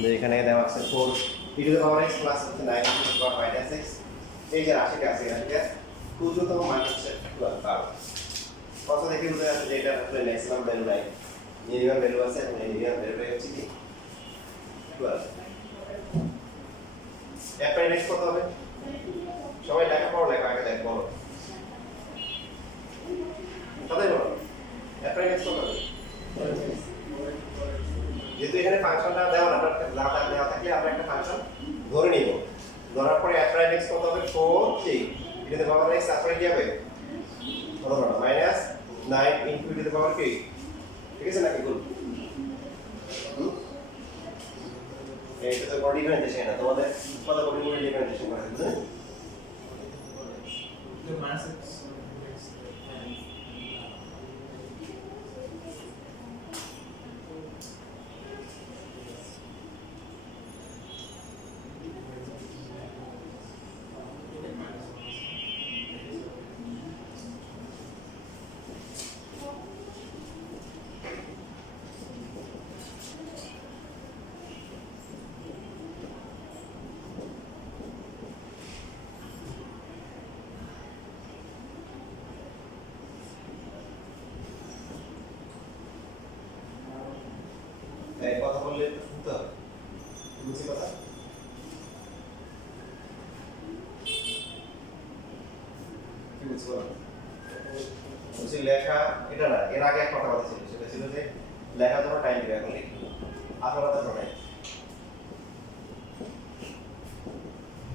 যে এখানে দেওয়া আছে 4 e to the power x plus হচ্ছে 9 e to the power minus x। এই যে রাশিটা আছে রাশিটা ক্ষুদ্রতম মান হচ্ছে 12। কত দেখে বুঝা যাচ্ছে যে এটা আসলে ম্যাক্সিমাম ভ্যালু নাই, মিনিমাম ভ্যালু আছে এবং এই মিনিমাম ভ্যালুটাই হচ্ছে কি 12। অ্যাপ্লাই নেক্সট কত হবে? সবাই লেখা পড়ো, লেখা আগে দেখ বলো, তাদের বলো অ্যাপ্লাই নেক্সট কত হবে? যেহেতু এখানে ফাংশনটা দেওয়া না, দেওয়া থাকলে আমরা একটা ফাংশন ধরে নিব, ধরার পরে অ্যাপ্লাই নেক্সট কত হবে? 4 ঠিক e to the power x, তারপরে কি হবে কত বড় minus 9 into e to the power k। ঠিক আছে নাকি গুড? এইটা তো বডি ডিফারেন্সিয়েশন না, তোমাদের কত বডি ডিফারেন্সিয়েশন করে বুঝছেন? The minus x. এই কথা বললে একটু শুনতে হবে, বুঝছি কথা? কি বুঝছো? বুঝছি লেখা এটা না, এর আগে একটা কথা ছিল, সেটা ছিল যে লেখার জন্য টাইম দিবে, এখন লিখি আসলটা তো নাই।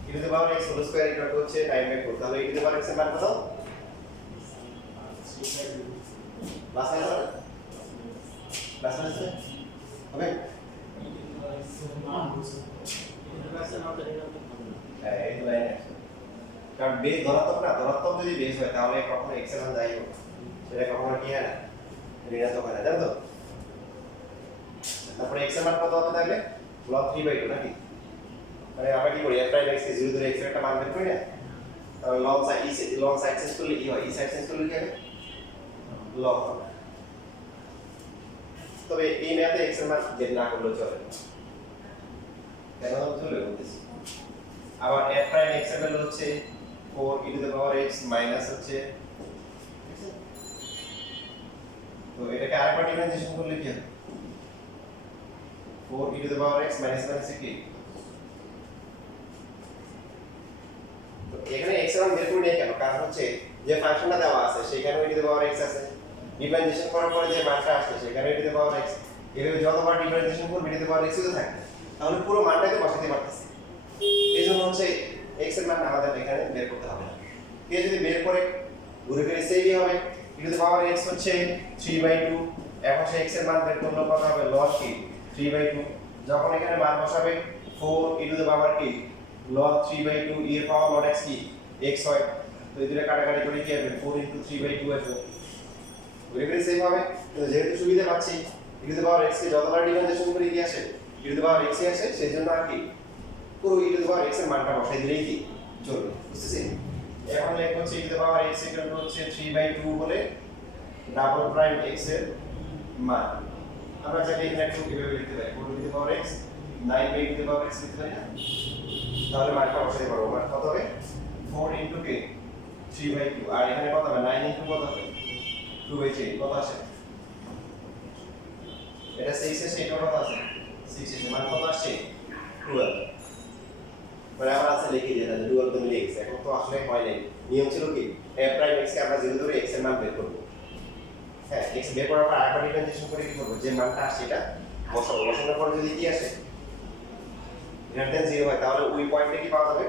e to the power x whole square equal to হচ্ছে 9/4, তাহলে e to the power x এর মান কত? প্লাস মাইনাস হবে? প্লাস মাইনাস হবে? হ্যাঁ, এই তো লাইন আছে। কারণ বেস ধনাত্মক না, ধনাত্মক যদি বেস হয় তাহলে কখনো x এর মান যাই হোক সেটা কখনো কি হয় না, ঋণাত্মক হয় না, জানো তো? তারপরে x এর মান কত হবে তাহলে? log 3/2 নাকি? মানে আমরা কি করি, f প্রাইম x কে 0 ধরে x এর একটা মান বের করি না? তাহলে log সাইড চেঞ্জ করলে কি হয়? e সাইড চেঞ্জ করলে কি হবে? log হবে। তবে এই ম্যাথে x এর মান যে না করলেও চলে, কেন চলে বলতেছি। আবার f প্রাইম x এর ভ্যালু হচ্ছে 4 e to the power x minus হচ্ছে, তো এটাকে আরেকবার ডিফারেন্সিয়েশন করলে কি হবে? 4 e to the power x minus minus কি? তো এখানে x এর মান বের করে নিয়ে কেন? কারণ হচ্ছে যে ফাংশনটা দেওয়া আছে সেখানে e to the power x আছে, ডিফারেন্সিয়েশন করার পরে যে মানটা আসছে সেখানে e to the power x, এভাবে যতবার ডিফারেন্সিয়েশন করবে e to the power x তো থাকবে, তাহলে পুরো মানটাকে বসাতে পারতেছি। এইজন্য হচ্ছে x এর মান আমাদের এখানে বের করতে হবে না। কে যদি বের করে ঘুরে ফিরে সেমই হবে, e to the power x হচ্ছে 3/2, এখন সে x এর মান বের করলে কত হবে? log কি 3/2, যখন এখানে মান বসাবে 4 e টু দ্য পাওয়ার কি log 3/2, e এর পাওয়ার log x কি x হয়, তো এই দুটো কাটাকাটি করে কি হবে? 4 * 3/2 আসবে, ঘুরে ফিরে সেম হবে। তো যেহেতু সুবিধা পাচ্ছি e to the power x কে যতবার ডিফারেন্সিয়েশন করে কি আসে? e to the power x ই আসে, সেজন্য আর কি পুরো e to the power x এর মানটা বসাই দিলেই কি চলবে, বুঝতেছেন? এখন লেখ হচ্ছে e to the power x equal to হচ্ছে 3/2 বলে ডাবল প্রাইম x এর মান। আমরা চাইলে এখানে একটু কিভাবে লিখতে পারি? 4 two the power x 9/2 two the power x লিখতে পারি না? তাহলে মানটা বসাই পারবো, মান কত হবে? 4 ইনটু k 3/2, আর এখানে কত হবে? 9 ইনটু কত হবে? 2/3, কত আসে? এটা 6 এসে এটা কত আছে? 6 এসে মান কত আসছে? 12। মানে আমরা আছে লিখে দিই তাহলে 12 তো মিলে x, এখন তো আসলে হয় নাই। নিয়ম ছিল কি f প্রাইম x কে আমরা 0 ধরে x এর মান বের করব। হ্যাঁ, x বের করার পর আরেকবার ডিফারেন্সিয়েশন করে কি করব? যে মানটা আসছে এটা বসাবো, বসানোর পরে যদি কি আসে গ্রেটার দ্যান 0 হয় তাহলে ওই পয়েন্টে কি পাওয়া যাবে?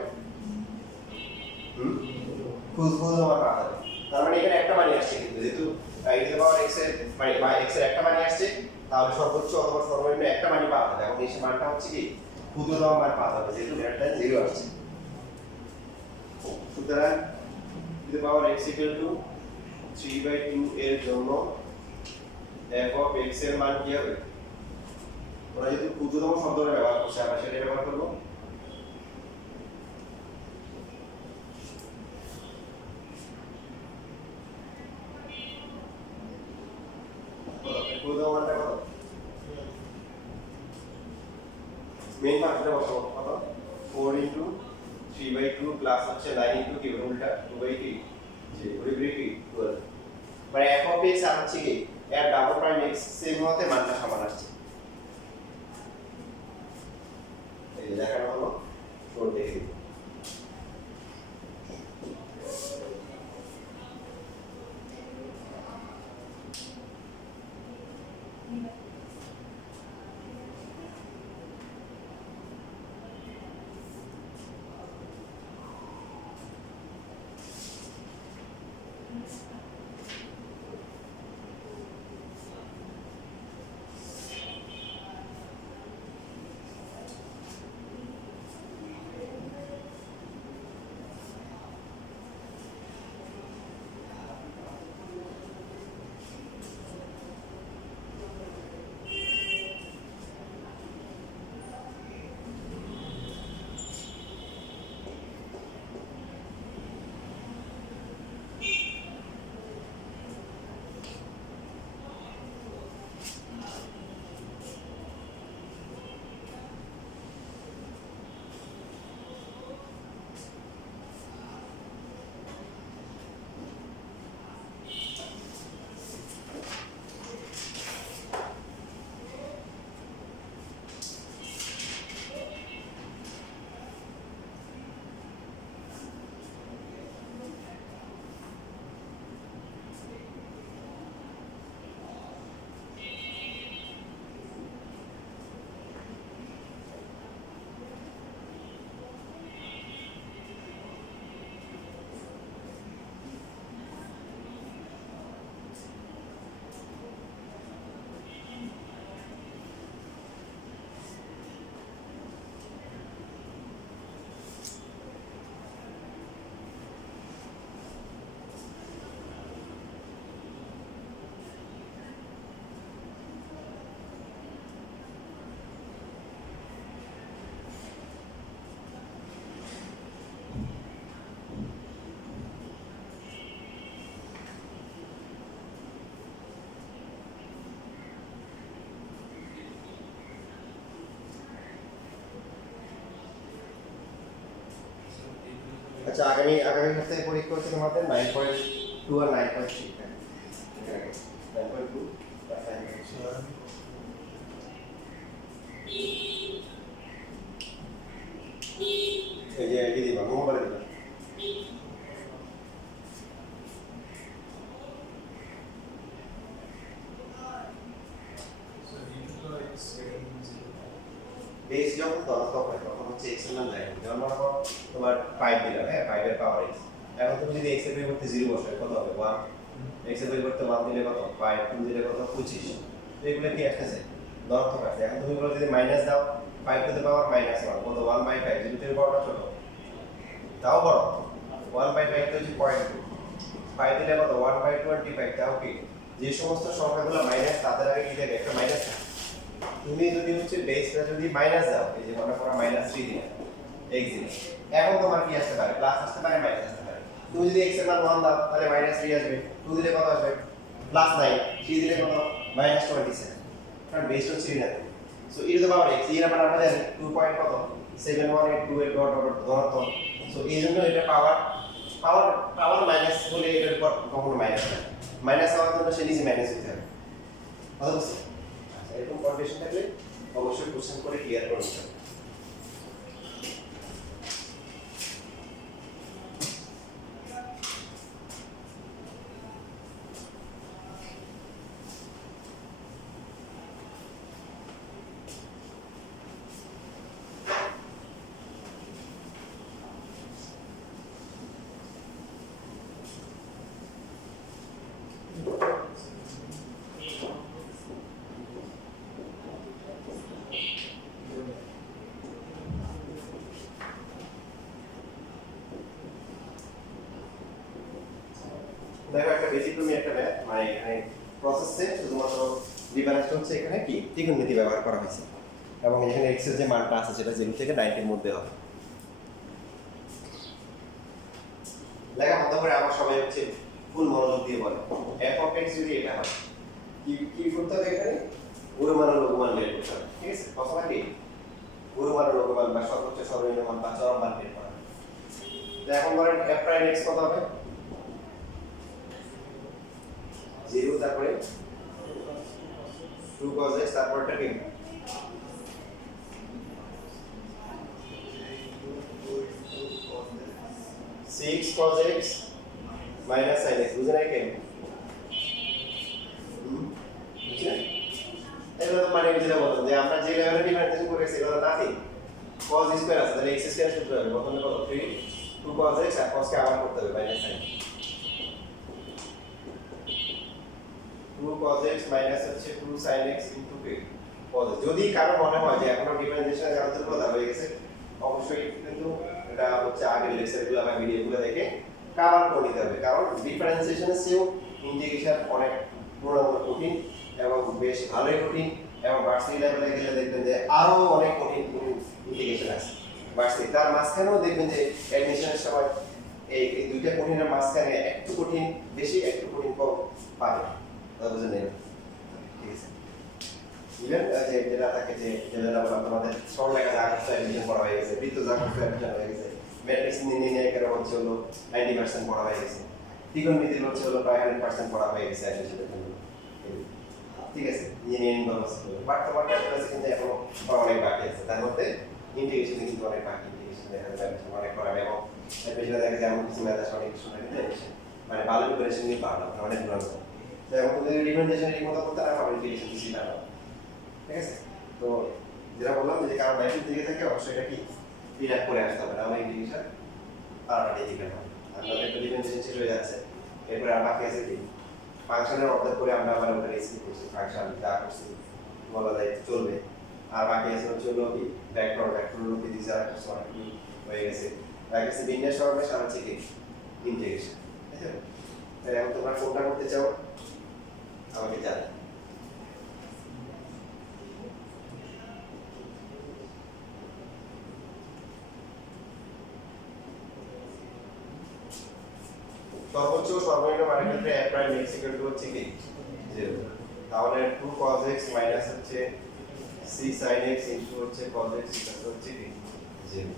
ফুল মান পাওয়া যাবে। তার মানে এখানে একটা মানই আসছে, কিন্তু যেহেতু e to the power x এর মানে বা x এর একটা মানই আসছে, তাহলে সর্বোচ্চ অথবা সর্বনিম্ন একটা মানই পাওয়া যাবে। এখন এই মানটা হচ্ছে কি ক্ষুদ্রতম মান পাওয়া যাবে, যেহেতু গ্রেটার দ্যান 0 আসছে। সুতরাং e to the power x equal to 3/2 এর জন্য f অফ x এর মান কি হবে? আমরা যেহেতু ক্ষুদ্রতম শব্দটা ব্যবহার করছি, আমরা সেটা ব্যবহার করব। ক্ষুদ্রতম মানটা কত? মেইন ফাংশনে বসাবো কত 4 ইনটু 3/2 প্লাস হচ্ছে 9 ইনটু কি উল্টা 2/3 যে ঘুরে ঘুরে কি 12 মানে f অফ x আর হচ্ছে কি এর ডাবল প্রাইম x সেম হতে মানটা সমান আসছে এই যে দেখানো হলো কোড দেখে দিই আচ্ছা আগামী সপ্তাহে পরীক্ষা হচ্ছে তোমাদের 9.2 আর 9.3 9.2 এই যে কি দিবা মোবাইলে দিবা বেস যখন ধনাত্মক হয় তখন হচ্ছে x এর মান যায় যেমন মনে করো তোমার 5 দিলাম হ্যাঁ 5 এর পাওয়ার x এখন তুমি যদি x এর পরিবর্তে 0 বসাও কত হবে 1 x এর পরিবর্তে 1 দিলে কত 5 2 দিলে কত 25 তো এগুলো কি আসছে ধনাত্মক আছে এখন তুমি বলো যদি মাইনাস দাও 5 টু দ্য পাওয়ার -1 কত 1/5 0 থেকে বড়টা ছোট তাও বড় 1/5 তো হচ্ছে 0.2 5 দিলে কত 1/25 তাও কি যে সমস্ত সংখ্যাগুলো মাইনাস তাদের আগে কি থাকে একটা মাইনাস থাকে তুমি যদি হচ্ছে বেসটা যদি মাইনাস দাও এই যে মনে করো -3 দিলে x দিলে এখন তোমার কি আসতে পারে প্লাস আসতে পারে মাইনাস আসতে পারে তুমি যদি x এর মান 1 দাও তাহলে -3 আসবে 2 দিলে কত আসবে +9 3 দিলে কত -27 কারণ বেস হচ্ছে ঋণাত্মক so e to the power x এর মান আমরা জানি 2 পয়েন্ট কত 7182 এর ডট ধনাত্মক সো এই জন্য এটা পাওয়ার মাইনাস বলে এটার পর কখনো মাইনাস না মাইনাস হওয়ার জন্য সে নিজে মাইনাস হতে হবে কথা বুঝছো এরকম কন্ডিশন থাকলে অবশ্যই কোশ্চেন করে ক্লিয়ার করে নিতে হবে দেখো একটা বেসিক তুমি একটা ম্যাথ মানে এখানে প্রসেসে শুধুমাত্র ডিফারেন্স হচ্ছে এখানে কি ত্রিকোণমিতি ব্যবহার করা হয়েছে এবং এখানে x এর যে মানটা আছে সেটা 0 থেকে 90 এর মধ্যে হবে লেখা বন্ধ করে আবার সবাই হচ্ছে ফুল মনোযোগ দিয়ে বলে f of x যদি এটা হয় কি করতে হবে এখানে গুণ মান লঘু মান বের করতে হবে ঠিক আছে কথা কি গুরুমান লঘুমান বা সর্বোচ্চ সর্বনিম্ন মান বা চরম মান বের করা। তো এখন ধরেন f প্রাইম x কত হবে 0 তারপরে 2 cos x তারপরটা কি 6 cos x minus sin x বুঝে নাই কেন বুঝছেন এগুলো তো মানে যেটা বললাম যে আমরা যে লেভেলে ডিফারেন্সিয়েশন করেছি এগুলো নাথিং cos স্কয়ার আছে তাহলে x স্কয়ার সূত্র হবে প্রথমে কত 3 2 cos x আর cos কে আবার করতে হবে minus sin 2 cos x minus হচ্ছে 2 sin x into k cos যদি কারো মনে হয় যে এখনো ডিফারেন্সিয়েশন জানার জন্য কথা হয়ে গেছে অবশ্যই কিন্তু এটা হচ্ছে আগের লেকচারগুলো বা ভিডিওগুলো দেখে কভার করে নিতে হবে কারণ ডিফারেন্সিয়েশনের চেয়েও ইন্টিগ্রেশন অনেক কঠিন এবং বেশ ভালোই কঠিন এবং ভার্সিটি লেভেলে গেলে দেখবেন যে আরো অনেক কঠিন ইন্টিগ্রেশন আছে ভার্সিটি তার মাঝখানেও দেখবেন যে অ্যাডমিশনের সময় এই দুইটা কঠিনের মাঝখানে একটু কঠিন বেশি একটু কঠিন কম পাবে বুঝে নেই ঠিক আছে ইভেন যে যেটা থাকে যে যেটা তোমাদের সরলরেখা যা করতে অ্যাডমিশন পড়া হয়ে গেছে বৃত্ত যা করতে অ্যাডমিশন হয়ে গেছে ম্যাট্রিক্স নির্ণয়ের হচ্ছে হলো 90% পড়া হয়ে গেছে ত্রিকোণমিতির হচ্ছে হলো প্রায় 100% পড়া হয়ে গেছে অ্যাডমিশনের জন্য ঠিক আছে ইঞ্জিনিয়ারিং কমার্স বাট তোমার ক্যালকুলাস কিন্তু এখনো অনেক বাকি আছে তার মধ্যে ইন্টিগ্রেশন কিন্তু অনেক বাকি ইন্টিগ্রেশন অনেক করা এবং অ্যাডমিশনে দেখা যায় এমন কিছু ম্যাথ আছে অনেক কিছু কিন্তু মানে ভালো প্রিপারেশন নিয়ে পারলাম অনেক দূর তো এখন তুমি ডিফারেন্সিয়েশন ঠিক মতো করতে না পারো ইন্টিগ্রেশন কিছু না ঠিক আছে তো যেটা বললাম যে কারণ বাইরের দিকে থেকে অবশ্যই এটা কি ক্লিয়ার করে আসতে হবে তাহলে ইন্টিগ্রেশন তাড়াতাড়ি দিকে না আমাদের একটা ডিফারেন্সিয়েশন শেষ হয়ে যাচ্ছে এরপরে আর বাকি আছে কি ফাংশনের অর্ধেক করে আমরা আবার ওটা রেসিভ করছি ফাংশন যা করছি বলা যায় চলবে আর বাকি আছে হচ্ছে হলো কি ভেক্টর কি দিছে আর কিছু অনেক হয়ে গেছে বাকি আছে বিন্যাস সরবে আর হচ্ছে কি ইন্টিগ্রেশন ঠিক আছে তাই এখন তোমরা কোনটা করতে চাও আমাকে জানাও সর্বোচ্চ সর্বনিম্ন মানের ক্ষেত্রে f prime x equal to হচ্ছে কি 0 তাহলে 2 cos x মাইনাস হচ্ছে 6 sin x ইনটু হচ্ছে cos x ইকুয়াল টু হচ্ছে কি 0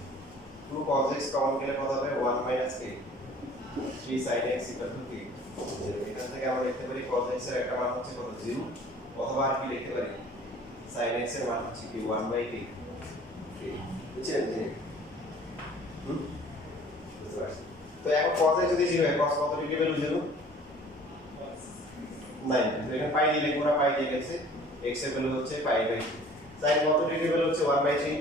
2 cos x কমন গেলে কত হবে 1 মাইনাস কি 3 sin x ইকুয়াল টু কি 0 এখান থেকে আমরা লিখতে পারি cos x এর একটা মান হচ্ছে কত 0 অথবা আর কি লিখতে পারি sin x এর মান হচ্ছে কি 1 বাই কি 3 বুঝছেন বুঝতে পারছি তো এখন cos এ যদি 0 হয় cos কত ডিগ্রি ভ্যালু 0 9 তো এখানে পাই দিলে পুরো পাই দিয়ে গেছে x এর ভ্যালু হচ্ছে পাই বাই 3 sin কত ডিগ্রি ভ্যালু হচ্ছে 1 বাই 3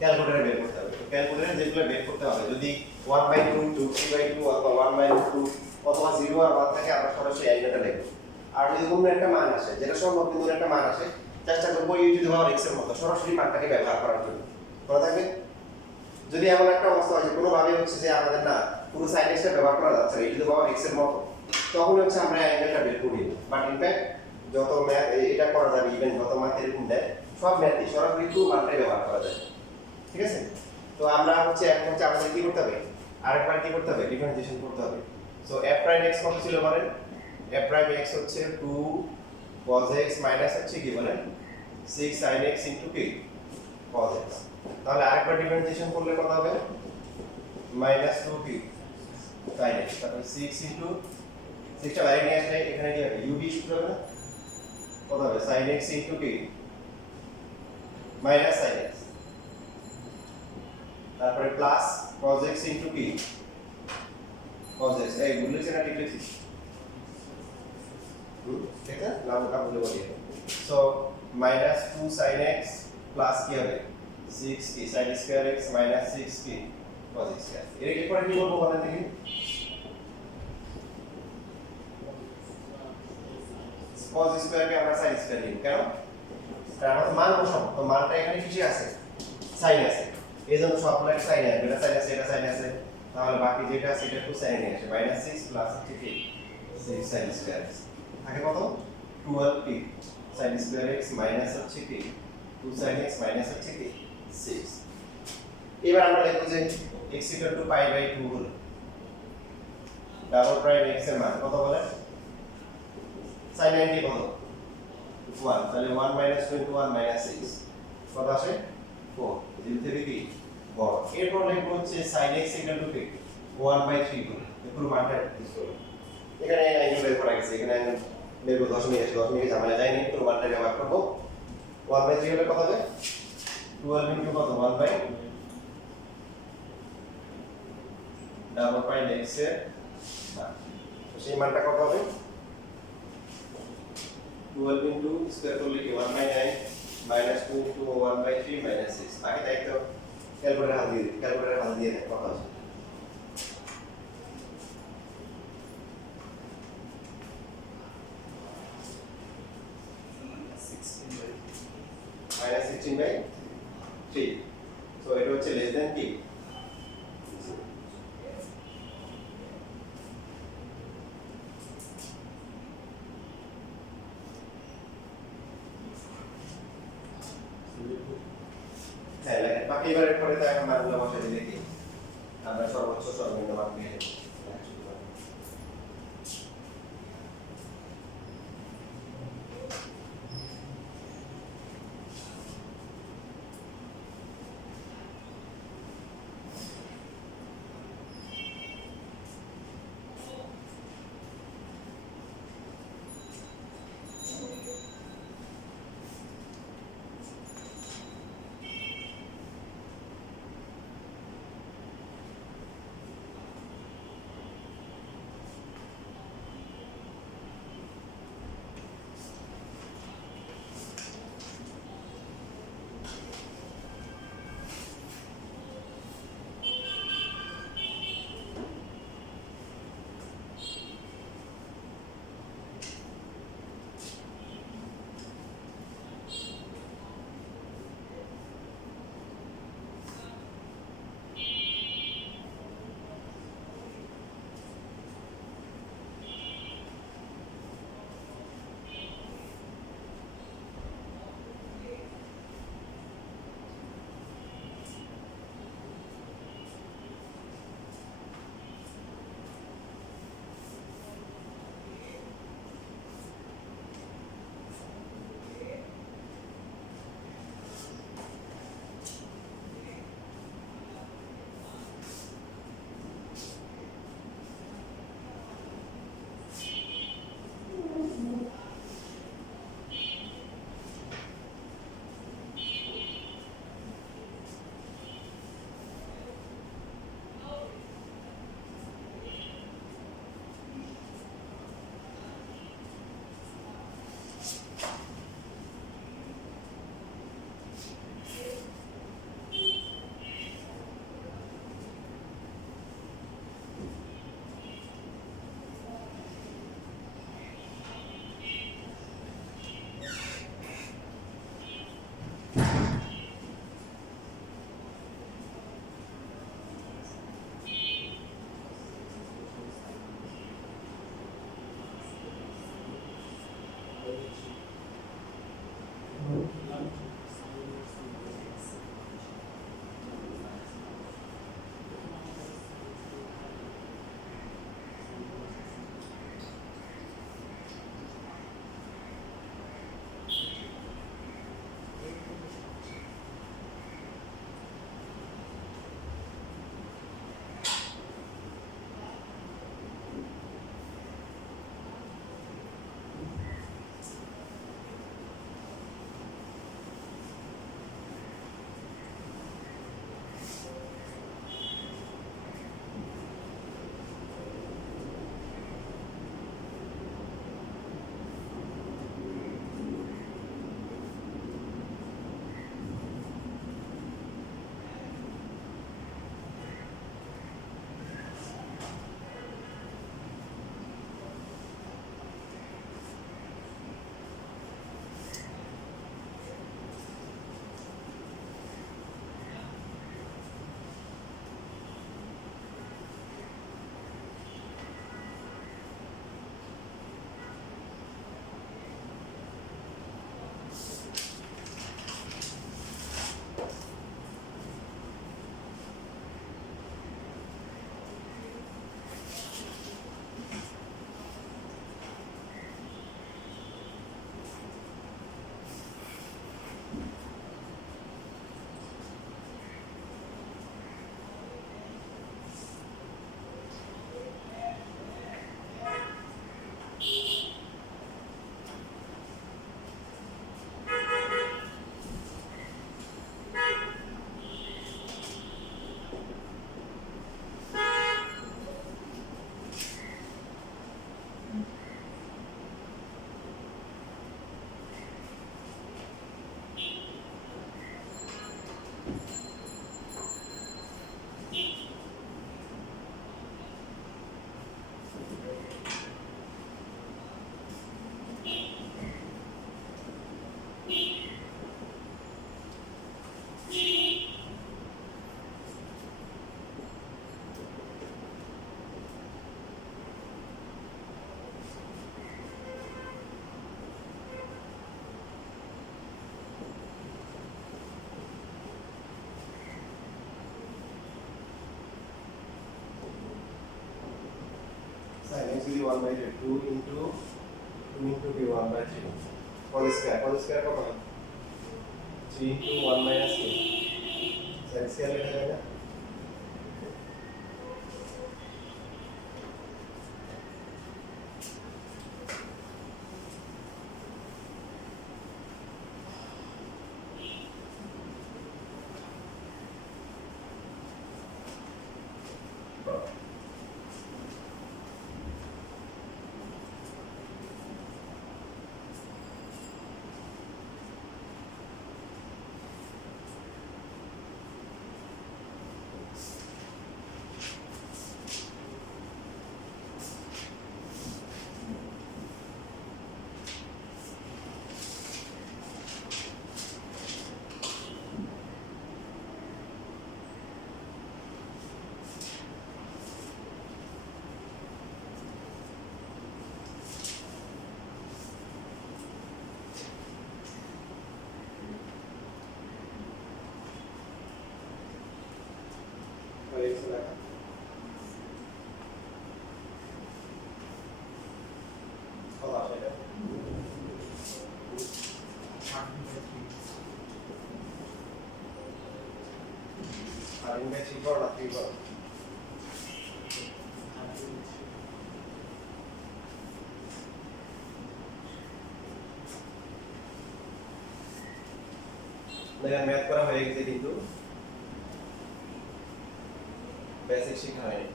ক্যালকুলেটরে বের করতে হবে ক্যালকুলেটরে যেগুলো বের করতে হবে যদি 1 বাই 2 2 বাই 2 অথবা 1 বাই 2 অথবা 0 আর 1 থাকে আমরা সরাসরি অ্যাঙ্গেলটা লিখব আর যদি কোনো একটা মান আসে যেটা সম্ভব কিন্তু একটা মান আসে চেষ্টা করব u to the power x এর মতো সরাসরি মানটাকে ব্যবহার করার জন্য মনে থাকবে যদি এমন একটা অবস্থা হয় যে কোনো ভাবে হচ্ছে যে আমাদের না পুরো সাইন এক্সটা ব্যবহার করা যাচ্ছে e to the power x এর মতো তখন হচ্ছে আমরা অ্যাঙ্গেলটা বের করি বাট ইনফ্যাক্ট যত ম্যাথ এটা করা যাবে ইভেন যত ম্যাথ এরকম দেয় সব ম্যাথই সরাসরি টু মানটাই ব্যবহার করা যায় ঠিক আছে তো আমরা হচ্ছে এখন হচ্ছে আমাদের কি করতে হবে আরেকবার কি করতে হবে ডিফারেন্সিয়েশন করতে হবে সো f প্রাইম x কত ছিল বলেন f প্রাইম x হচ্ছে 2 cos x মাইনাস হচ্ছে কি বলেন 6 sin x ইনটু কি cos x তাহলে আরেকবার ডিফারেন্সিয়েশন করলে কত হবে মাইনাস 2 কি sin x তাহলে 6 ইনটু 6 টা বাইরে নিয়ে আসলে এখানে কি হবে u সূত্র হবে না কত হবে sin x ইনটু কি মাইনাস sin x তারপরে প্লাস cos x ইনটু কি cos x এই ভুল লিখছি না ঠিক লিখছি ঠিক আছে নাম কা ভুলে বলি so minus 2 sin x plus কি হবে 6 কি sin স্কয়ার x মাইনাস 6 কি cos x স্কয়ার এর কি করে কি করব বলেন দেখি cos স্কয়ার কে আমরা sin স্কয়ার লিখব কেন কারণ আমাদের মান বসাবো তো মানটা এখানে কিসে আছে sin আছে এইজন্য সবগুলো sin আছে এটা sin আছে এটা sin আছে তাহলে বাকি যেটা আছে এটা একটু sin নিয়ে আসে মাইনাস 6 প্লাস হচ্ছে কি 6 sin স্কয়ার থাকে কত 12 কি sin স্কয়ার x মাইনাস হচ্ছে কি 2 sin x মাইনাস হচ্ছে কি 6 এবার আমরা লিখব যে x = পাই বাই 2 হলো ডাবল প্রাইম x এর মান কত বলে sin 90 কত 1 তাহলে 1 - 21 - 6 কত আসে 4 যেহেতু থেকে কি বড় এরপর লিখবো হচ্ছে sin x ইকুয়াল টু 1/3 করে পুরো মানটা ইউজ করব এখানে অ্যাঙ্গেল বের করা গেছে এখানে অ্যাঙ্গেল বের করে দশমিকে ঝামেলা যায়নি পুরো মানটা ব্যবহার করব 1/3 হলে কত হবে 12 ইনটু কত 1 বাই ডাবল পয়েন্ট x এর মান তো সেই মানটা কত হবে 12 ইনটু স্কয়ার করলে কি 1 by 9 minus 2 into 1 by 3 minus 6 বাকিটা একটু ক্যালকুলেটর হাত দিয়ে দেন কত আছে মাইনাস 16 বাই 3 সো এটা হচ্ছে লেস দেন কি হ্যাঁ লাগে বাকি এবারের পরে তো এখন মানগুলো বসে দিলে কি আমরা সর্বোচ্চ সর্বনিম্ন মান পেয়ে যাবো 1/3 2 into b 1/3 whole square কত হয় 3 into 1 minus 2 sin square লেখা যায় না ম্যাথ করা হয়ে গেছে কিন্তু বেসিক শেখা হয়নি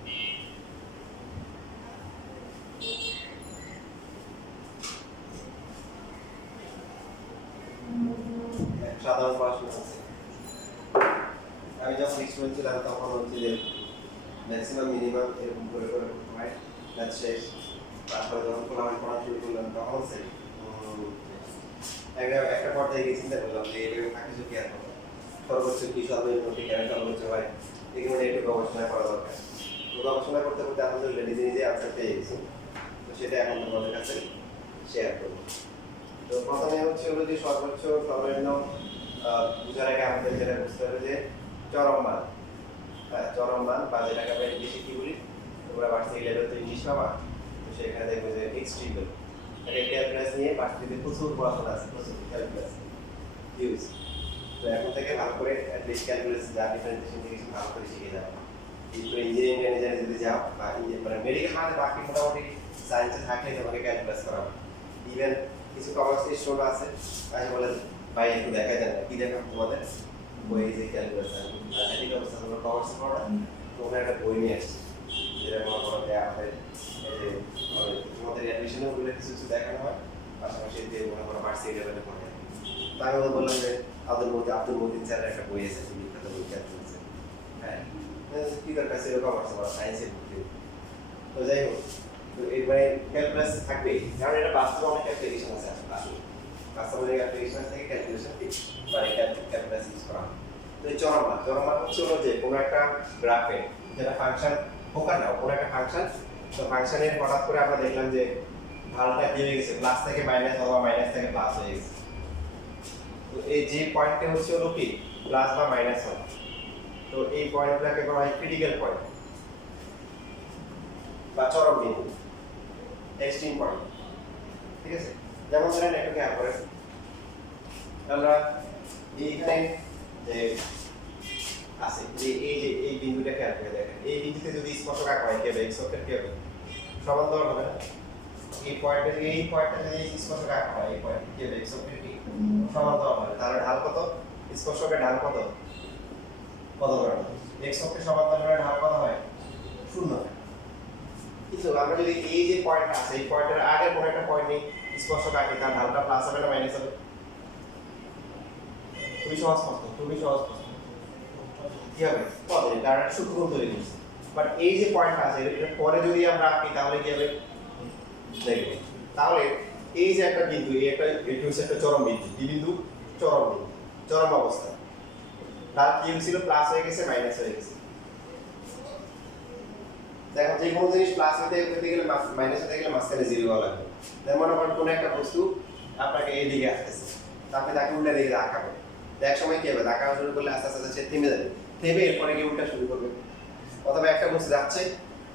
সাধারণ পড়াশোনা আছে আমি যখন স্টুডেন্ট ছিলাম তখন হচ্ছে যে ম্যাক্সিমাম মিনিমাম এরকম করে করতে হয় ম্যাথ শেষ তারপরে যখন পড়া শুরু করলাম তখন হচ্ছে একটা পর্যায়ে গিয়ে চিন্তা করলাম যে এভাবে থাকে যদি আর সর্বোচ্চ কি সর্বনিম্ন কি কেন সর্বোচ্চ হয় এগুলো একটু গবেষণা করা দরকার তো গবেষণা করতে করতে আলহামদুলিল্লাহ নিজে নিজে আনসার পেয়ে গেছি তো সেটা এখন তোমাদের কাছে শেয়ার করবো তো প্রথমে হচ্ছে হলো যে সর্বোচ্চ সর্বনিম্ন বুঝার আগে আমাদের যেটা বুঝতে হবে যে চরম মান বা যেটাকে আমরা ইংলিশে কি বলি তোমরা ভার্সিটি লেভেল তো ইংলিশ পাবা তো সেখানে দেখবে যে এক্সট্রিম এটা ক্যালকুলাস নিয়ে ভার্সিটিতে প্রচুর পড়াশোনা আছে প্রচুর ক্যালকুলাস ইউজ তো এখন থেকে ভালো করে অ্যাটলিস্ট ক্যালকুলাস যা ডিফারেন্সিয়েশন থেকে ভালো করে শিখে যাও এরপর ইঞ্জিনিয়ারিং ম্যানেজারে যদি যাও বা মানে মেডিকেল মানে বাকি মোটামুটি সায়েন্সে থাকলে তোমাকে ক্যালকুলাস করা ইভেন কিছু কমার্স স্টুডেন্ট আছে তাই বলে ভাই একটু দেখা যায় না কি দেখাম তোমাদের বই যে ক্যালকুলাস আর এদিকে অবস্থা তোমরা কমার্স পড়া তোমরা একটা বই নিয়ে আসছি যেটা মনে করো যে আমাদের এই যে তোমাদের অ্যাডমিশনে ওগুলো কিছু কিছু দেখানো হয় পাশাপাশি দিয়ে মনে করো ভার্সিটি লেভেলে পড়ে তাই আমি বললাম যে আব্দুল মতিন স্যারের একটা বই আছে বিখ্যাত বই ক্যালকুলাস হ্যাঁ কি দরকার ছিল কমার্স পড়া সায়েন্সের ভর্তি তো যাই হোক তো এবারে ক্যালকুলাস থাকবে কারণ এটা বাস্তবে অনেক অ্যাপ্লিকেশন আছে আসলে বাস্তবে অ্যাপ্লিকেশন থেকে ক্যালকুলেশন কি মানে ক্যালকুলাস ইউজ করা তো এই চরম মান হচ্ছে হলো যে কোনো একটা গ্রাফে যেটা ফাংশন ফোকাস নাও কোনো একটা ফাংশন তো ফাংশনের হঠাৎ করে আমরা দেখলাম যে ঢালটা কি হয়ে গেছে প্লাস থেকে মাইনাস অথবা মাইনাস থেকে প্লাস হয়ে গেছে তো এই যে পয়েন্টে হচ্ছে হলো কি প্লাস বা মাইনাস হয় তো এই পয়েন্টটাকে বলা হয় ক্রিটিক্যাল পয়েন্ট বা চরম বিন্দু এক্সট্রিম পয়েন্ট ঠিক আছে যেমন ধরেন একটু খেয়াল করেন আমরা এইখানে যে আছে যে এই বিন্দুটা খেয়াল করে দেখেন এই বিন্দুতে যদি স্পর্শক আঁকা হয় কেবে x অক্ষের কেবে সমান্তরাল হবে না এই পয়েন্টটা যদি স্পর্শক আঁকা হয় এই পয়েন্ট কেবে x অক্ষের কি সমান্তরাল হবে তাহলে ঢাল কত স্পর্শকের ঢাল কত ধরনের x অক্ষের সমান্তরালের ঢাল কত হয় 0 কিন্তু আমরা যদি এই যে পয়েন্ট আছে এই পয়েন্টের আগে কোন একটা পয়েন্ট নেই স্পর্শক আঁকি তার ঢালটা প্লাস হবে না মাইনাস হবে খুবই সহজ প্রশ্ন কি হবে পদে ডাইরেক্ট সূত্র তৈরি করছে বাট এই যে পয়েন্ট আছে এর পরে যদি আমরা আঁকি তাহলে কি হবে দেখবে তাহলে এই যে একটা বিন্দু এটা হচ্ছে একটা চরম বিন্দু এই বিন্দু চরম অবস্থা তার কি ছিল প্লাস হয়ে গেছে মাইনাস হয়ে গেছে দেখো যে কোনো জিনিস প্লাস হতে গেলে মাইনাস হতে গেলে মাঝখানে জিরো হওয়া লাগবে তার মানে কোনো একটা বস্তু আপনাকে এই দিকে আসতেছে আপনি তাকে উল্টা দিকে আঁকাবেন এক সময় কি হবে আঁকা শুরু করলে আস্তে আস্তে থেমে যাবে থেমে এরপরে গিয়ে উল্টা শুরু করবে অথবা একটা বস্তু যাচ্ছে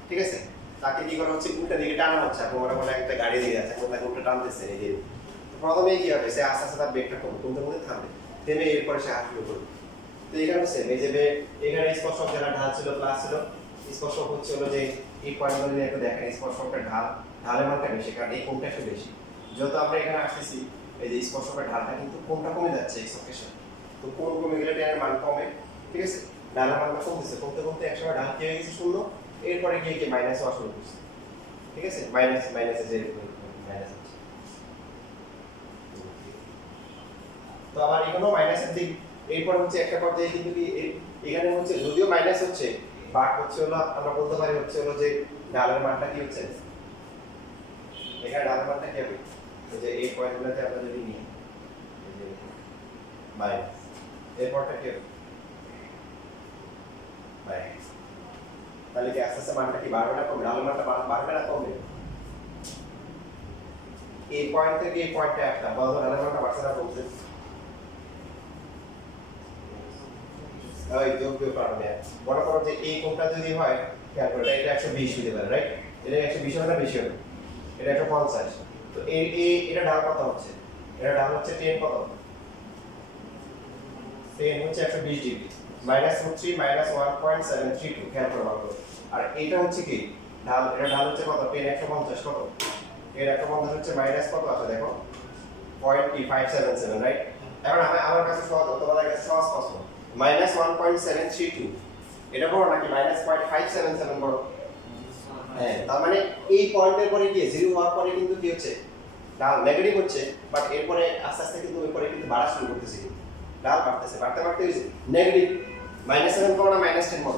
ঠিক আছে তাকে কি করা হচ্ছে উল্টা দিকে টানা হচ্ছে, আপনি মনে করেন একটা গাড়ি দিয়ে যাচ্ছে তাকে উল্টা টানতেছে এই যে। প্রথমে কি হবে, সে আস্তে আস্তে তার ব্রেকটা কমতে কমতে থামবে, থেমে এরপরে সে হাঁটা শুরু করবে। তো এখানে সেম, এই যে এখানে স্পর্শক যারা ঢাল ছিল প্লাস ছিল, স্পর্শক হচ্ছে হলো যে এই পয়েন্টগুলো যদি একটু দেখেন স্পর্শকটা ঢালের মানটা বেশি, কারণ এই কোণটা একটু বেশি। যত আমরা এখানে আসতেছি এই যে স্পর্শকের ঢালটা কিন্তু কোণটা কমে যাচ্ছে এক্সের সাথে, তো কোণ কমে গেলে টেনের মান কমে, ঠিক আছে। ঢালের মানটা কমতেছে, কমতে কমতে একসময় ঢাল কি হয়ে গেছে শূন্য, এরপরে গিয়ে কি মাইনাস হওয়া শুরু করছে, ঠিক আছে। মাইনাসে যে মাইনাস হচ্ছে, তো আবার এখানেও মাইনাসের দিক, এরপর হচ্ছে একটা পর্যায়ে কিন্তু কি এখানে হচ্ছে যদিও মাইনাস হচ্ছে, বাট হচ্ছে হলো আমরা বলতে পারি হচ্ছে হলো যে ঢালের মানটা কি হচ্ছে, এখানে ঢালের মানটা কি হবে, এই যে এই পয়েন্টগুলোতে আমরা যদি নিই এই যে মাইনাস, এরপরটা কি হবে মাইনাস, তাহলে কি আস্তে আস্তে মানটা কি বাড়বে না কমবে, ঢালের মানটা বাড়বে না কমবে। এই পয়েন্ট থেকে এই পয়েন্টে একটা বড় ঢালের মানটা বাড়ছে না কমছে, ওই যোগ বিয়োগ কারণে মনে করো যে এই কোণটা যদি হয় খেয়াল করো এটা 120 হতে পারে, রাইট, এটা 120 হবে না বেশি হবে, এটা 150, তো এটা ঢাল কত হচ্ছে, এটা ঢাল হচ্ছে 10 কত, 10 হচ্ছে 120 ডিগ্রি -3 -1.732, খেয়াল করো ভালো করে। আর এটা হচ্ছে কি ঢাল, এটা ঢাল হচ্ছে কত, 10 150 কত, এর 150 হচ্ছে মাইনাস কত আছে দেখো 0.577, রাইট। এখন আমার কাছে সহজ, তোমাদের কাছে সহজ প্রশ্ন, -1.732 এটা বড় নাকি -0.577 বড়? হ্যাঁ, তার মানে এই পয়েন্টের পরে গিয়ে জিরো হওয়ার পরে কিন্তু কি হচ্ছে, ডাল নেগেটিভ হচ্ছে, বাট এরপরে আস্তে আস্তে কিন্তু ওই পরে কিন্তু বাড়া শুরু করতেছে, ডাল বাড়তেছে, বাড়তে বাড়তে হইছে নেগেটিভ। -7 বড় না -10 বড়?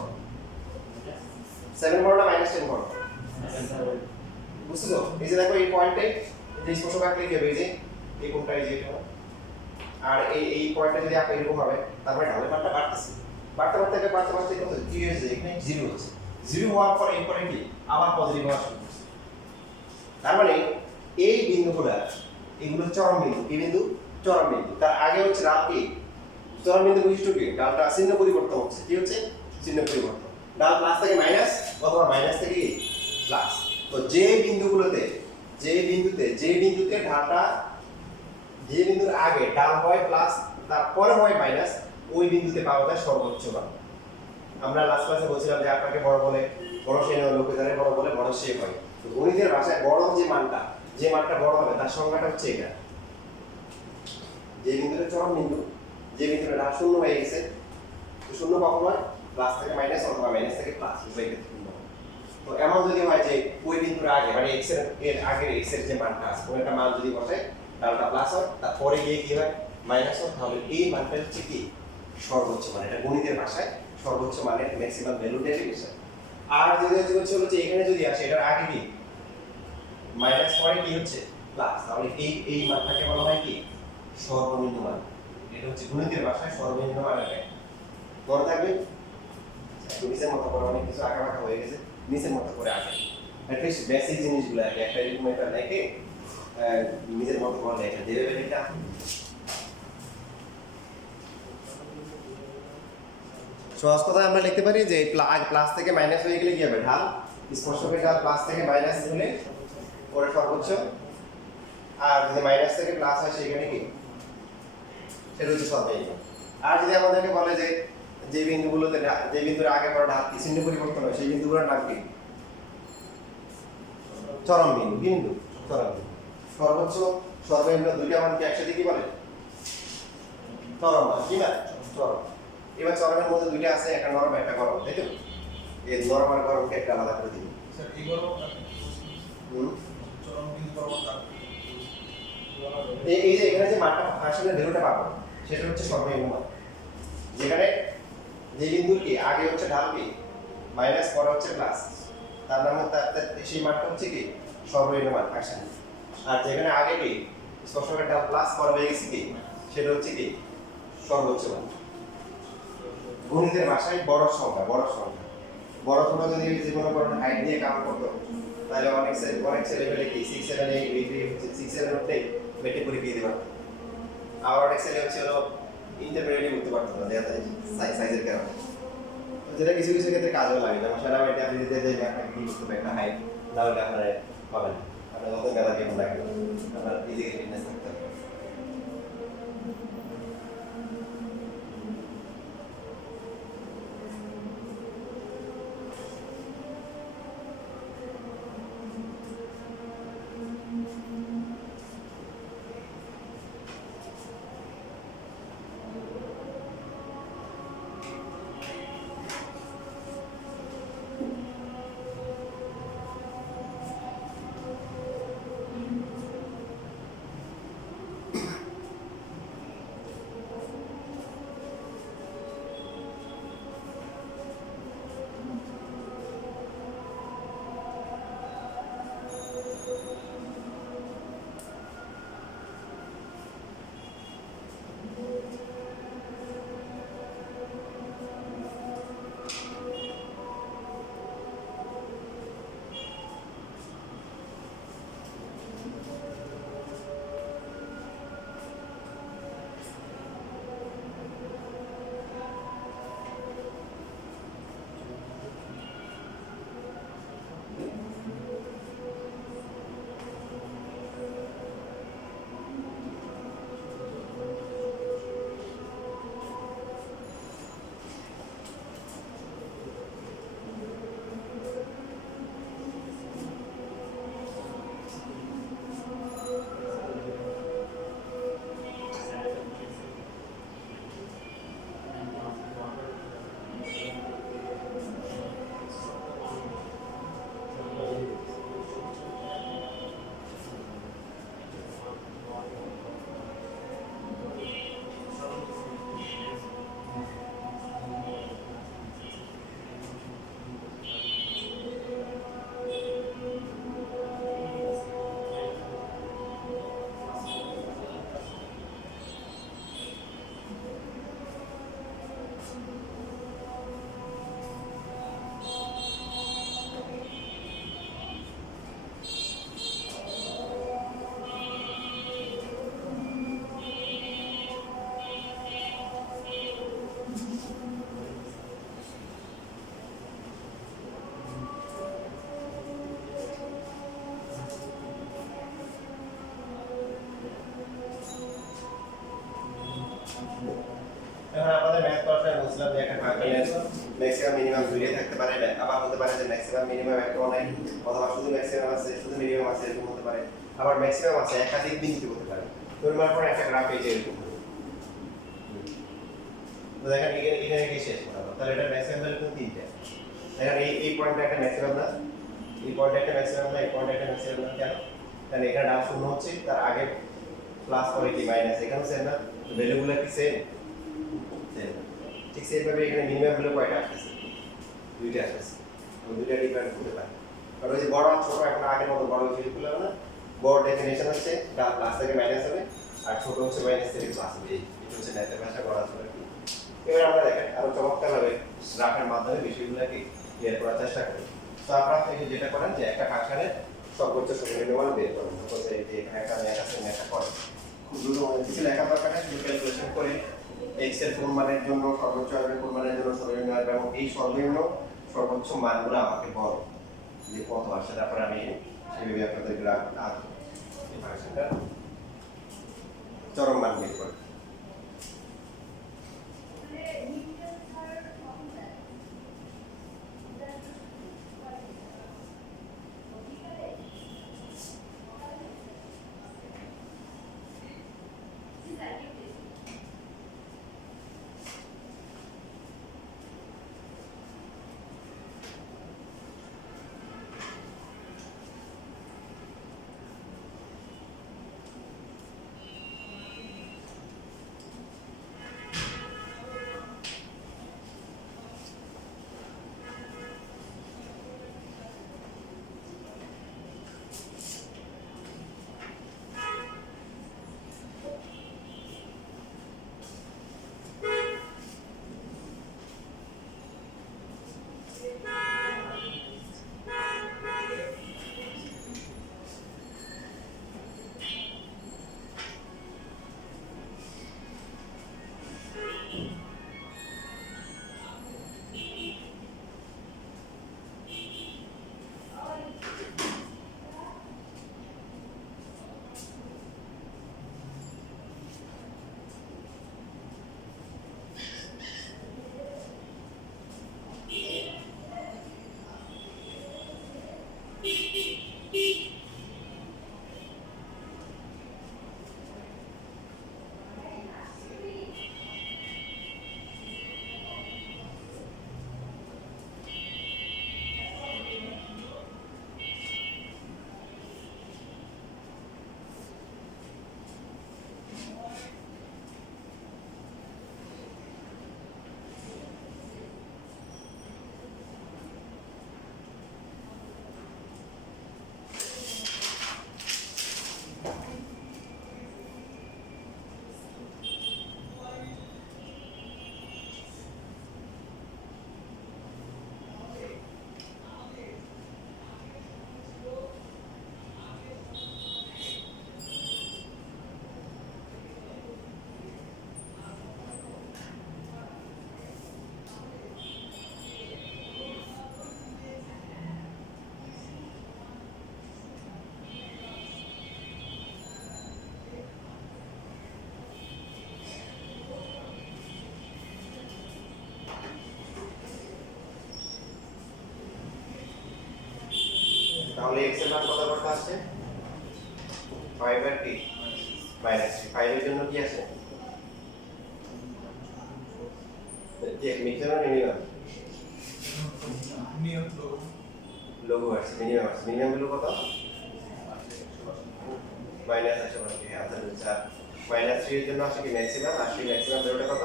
7 বড় না -10 বড়? বুঝছো? এই যে দেখো এই পয়েন্টে যে স্পর্শক আঁকলে কি হবে, এই যে এই কোণটা এই যে এটা, আর এই পয়েন্টটা যদি আঁকা এরকম হবে, তারপরে ঢালের মানটা বাড়তেছে, বাড়তে কত কি হয়েছে, এখানে জিরো হচ্ছে, জিরো হওয়ার পরে এরপরে কি আবার পজিটিভ হওয়া শুরু করছে। তার মানে এই বিন্দুগুলো এগুলো চরম বিন্দু, এই বিন্দু চরম বিন্দু, তার আগে হচ্ছে ডাল কি চরম বিন্দু বৈশিষ্ট্য কি, ডালটা চিহ্ন পরিবর্তন হচ্ছে, কি হচ্ছে চিহ্ন পরিবর্তন, ডাল প্লাস থেকে মাইনাস অথবা মাইনাস থেকে প্লাস। তো যে বিন্দুতে ঢালটা, যে বিন্দুর আগে ডাল হয় প্লাস তারপরে হয় মাইনাস, ওই বিন্দুতে পাওয়া যায় সর্বোচ্চ মান। আমরা লাস্ট ক্লাসে বলছিলাম যে আপনাকে বড় বলে বড় শ্রেণীর লোকে জানে, বড় বলে বড় শেপ হয়। তো গণিতের ভাষায় বড় যে মানটা বড় হবে তার সংজ্ঞাটা হচ্ছে এটা, যে বিন্দুটা চরম বিন্দু, যে বিন্দুটা ঢাল শূন্য হয়ে গেছে, তো শূন্য কখন হয়, প্লাস থেকে মাইনাস অথবা মাইনাস থেকে প্লাস, উভয় ক্ষেত্রে শূন্য হয়। তো এমন যদি হয় যে ওই বিন্দুর আগে মানে এর আগের x এর যে মানটা আছে ওই একটা মান যদি বসে ডালটা প্লাস হয়, তারপরে গিয়ে কি হয় মাইনাস হয়, তাহলে এই মানটা হচ্ছে কি সর্বোচ্চ মান, এটা গণিতের ভাষায় সর্বোচ্চ মানের ম্যাক্সিমাম ভ্যালু ডেরিভেশন। আর যদি হচ্ছে হলো যে এখানে যদি আসে এটার আগে কি মাইনাস পরে কি হচ্ছে প্লাস, তাহলে এই মানটাকে বলা হয় কি সর্বনিম্ন মান। এটা হচ্ছে গণিতের ভাষায় সর্বনিম্ন মানের মান। মনে থাকবে, নিচের মতো করে অনেক কিছু আঁকা বাঁকা হয়ে গেছে, নিচের মতো করে আঁকে, অ্যাটলিস্ট বেসিক জিনিসগুলো আঁকে, একটা এরকম একটা লেখে নিজের মতো করে লেখা ডেরিভেটিভটা। সহজ কথায় আমরা লিখতে পারি যে প্লাস থেকে মাইনাস হয়ে গেলে কি হবে, ঢাল স্পর্শকের ঢাল প্লাস থেকে মাইনাস হলে পরে সর্বোচ্চ, আর যদি মাইনাস থেকে প্লাস হয় সেখানে কি সেটা হচ্ছে সর্বনিম্ন। আর যদি আমাদেরকে বলে যে যে বিন্দুগুলোতে যে বিন্দুর আগে পরে ঢাল চিহ্ন পরিবর্তন হয় সেই বিন্দুগুলোর নাম কি চরম বিন্দু, বিন্দু চরম বিন্দু। সর্বোচ্চ সর্বনিম্ন দুইটা মানকে একসাথে কি বলে চরম মান, কি না চরম। এবার চরমের মধ্যে দুইটা আছে, একটা নরম একটা গরম, তাই তো? এই নরম আর গরমকে একটা আলাদা করে দিই। স্যার এই গরম চরম বিন্দু পরবর্তী এই যে এখানে যে মানটা ফাংশনের ভ্যালুটা পাবো সেটা হচ্ছে সর্বনিম্ন মান, যেখানে যে বিন্দুর কি আগে হচ্ছে ঢাল কি মাইনাস পরে হচ্ছে প্লাস, তার নাম সেই মানটা হচ্ছে কি সর্বনিম্ন মান ফাংশন। আর যেখানে আগে কি স্পর্শকের ঢাল প্লাস পরে হয়ে গেছে কি সেটা হচ্ছে কি সর্বোচ্চ মান। গণিতের ভাষায় বড় সংখ্যা, বড় কোনো যদি জীবনে কোনো হাইট দিয়ে কাম করতো তাহলে অনেক ছেলেমেলে কি 6 7 8 6 7 উঠতে মেট্রিক পরীক্ষা দিতে পারতো, আর অনেক ছেলে হচ্ছে হলো ইন্টারমিডিয়েট উঠতে পারতো না, দেখা যায় সাইজের কারণে। তো যেটা কিছু কিছু ক্ষেত্রে কাজেও লাগে, যেমন সেনাবাহিনীতে আপনি যদি একটা কি করতে হবে, একটা হাইট না হলে আপনার হবে না, আপনার যত মেধা কেমন লাগে আপনার ফিজিক্যাল ফিটনেস থাকতে হবে। এখন আমাদের ম্যাথ পড়াশোনায় বুঝলাম যে একটা ফাংশনের ম্যাক্সিমাম মিনিমাম দুইটাই থাকতে পারে, আবার হতে পারে যে ম্যাক্সিমাম মিনিমাম একটাও নাই, অথবা শুধু ম্যাক্সিমাম আছে শুধু মিনিমাম আছে, এরকম হতে পারে। আবার ম্যাক্সিমাম আছে একাধিক বিন্দু হতে পারে। ধরুন মনে করেন একটা গ্রাফ এই যে এরকম, তো দেখেন এখানে কি শেষ করা, তাহলে এটা ম্যাক্সিমাম ভ্যালু কোন তিনটা, দেখেন এই পয়েন্টটা একটা ম্যাক্সিমাম না, এই পয়েন্টটা একটা ম্যাক্সিমাম না, এই পয়েন্টটা একটা ম্যাক্সিমাম না, কেন? কারণ এখানে ডান শূন্য হচ্ছে, তার আগে প্লাস পরে কি মাইনাস, এখানেও সেম না, ভ্যালুগুলো কি সেম? ঠিক সেইভাবে এখানে মিনিমাম ভ্যালু কয়টা আসছে? দুইটা আসছে, দুইটা ডিফারেন্ট হতে পারে। কারণ ওই যে বড় আর ছোট এখন আগের মতো বড় ভ্যালু হবে না, বড় ডেফিনেশন হচ্ছে প্লাস থেকে মাইনাস হবে, আর ছোট হচ্ছে মাইনাস থেকে প্লাস হবে। এটা হচ্ছে ম্যাথের ভাষা বড় ছোট কি। এবার আমরা দেখেন আরো চমৎকারভাবে গ্রাফের মাধ্যমে বিষয়গুলোকে ক্লিয়ার করার চেষ্টা করি। তো আপনারা থেকে যেটা করেন যে একটা ফাংশনের সর্বোচ্চ সর্বনিম্ন মান বের করুন। সাপোজ এই যে এখানে একটা ম্যাথ আছে, ম্যাথটা করেন খুব দ্রুত মনে কিছু লেখা দরকার নেই, শুধু ক্যালকুলেশন করে x এর কোন মানের জন্য সর্বোচ্চ আসবে, কোন মানের জন্য সর্বনিম্ন আসবে, এবং এই সর্বনিম্ন সর্বোচ্চ মানগুলো আমাকে বল যে কত আসে, তারপরে আমি সেইভাবে আপনাদের গ্রাফ এই ফাংশনটা চরম মান বের করি। তাহলে x এর মান কত করতে আসছে 5 আর কি -3 5 এর জন্য কি আছে যে মিক্সার মিনিমাম লঘু আছে মিনিমাম ভ্যালু কত -180 হ্যাঁ আচ্ছা -3 এর জন্য আসে কি ম্যাক্সিমাম আর সেই ম্যাক্সিমাম ভ্যালুটা কত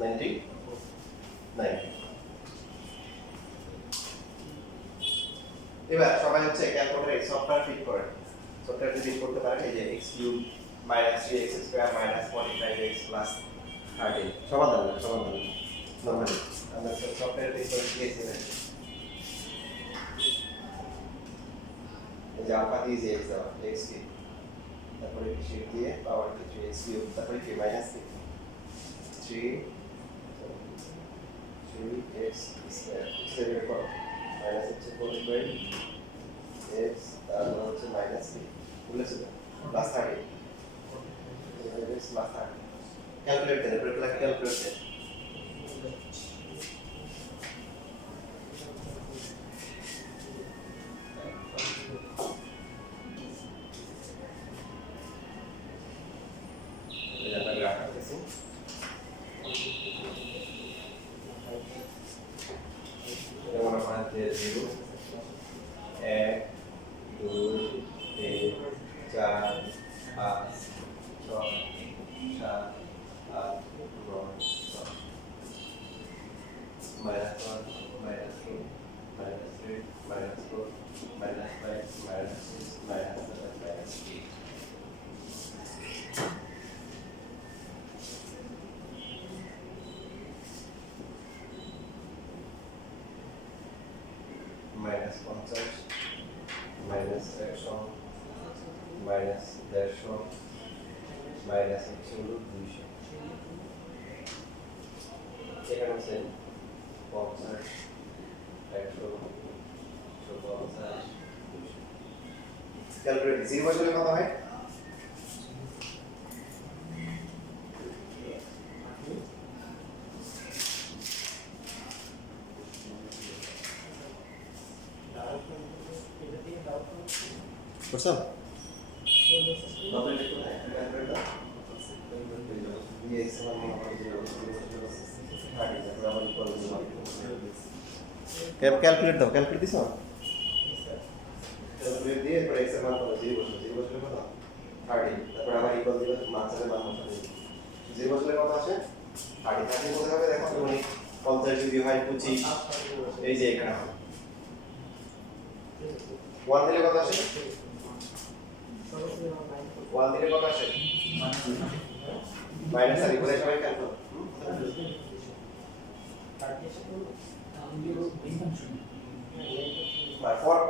90 এবার সবাই হচ্ছে ক্যালকুলেটরে সফটওয়্যার ফিট করে সফটওয়্যারটি ফিট করতে পারে এই যে x³ -3x² -45x 30 সমাধান নরমালি আমরা সফটওয়্যার ফিট করে দিয়েছি এই যে আলফা দিয়ে x দাও x কি তারপরে শিফট দিয়ে পাওয়ার কি 3x³ তারপরে কি -3x² এর পর মাইনাস হচ্ছে 45 x তারপর হচ্ছে -3 বুঝলেছো তো প্লাস 30 x প্লাস 30 ক্যালকুলেট দেন এরপর ক্যালকুলেট দেন এটা গ্রাফ আছে যেমন আমরা যে 0 1 2 3 4 5 6 7 8 9 10 -1 -2 -3 -4 -5 -6 -7 -8 -50 -100 -150 -200 এখানে হচ্ছে 50 100 150 ক্যালকুলেট 0 বসলে কত হয় বুঝছো কত লিখতে হয় ক্যালকুলেট দাও x সমান মনে করো 0 ক্যালকুলেট দাও ক্যালকুলেট দিছো ক্যালকুলেট দিয়ে এরপর x এর মান কত 0 বসলে কত 30 তারপর আবার ইকুয়াল দিলে মাঝখানে মান বসাবে 0 বসলে কত আসে 30 30 বলতে হবে দেখো তুমি 50 যদি হয় 25 এই যে এখানে হবে 1 দিলে কত আসে 1 দিলে কত আসে মাইনাস আর ইকুয়াল সবাই ক্যালকুলেট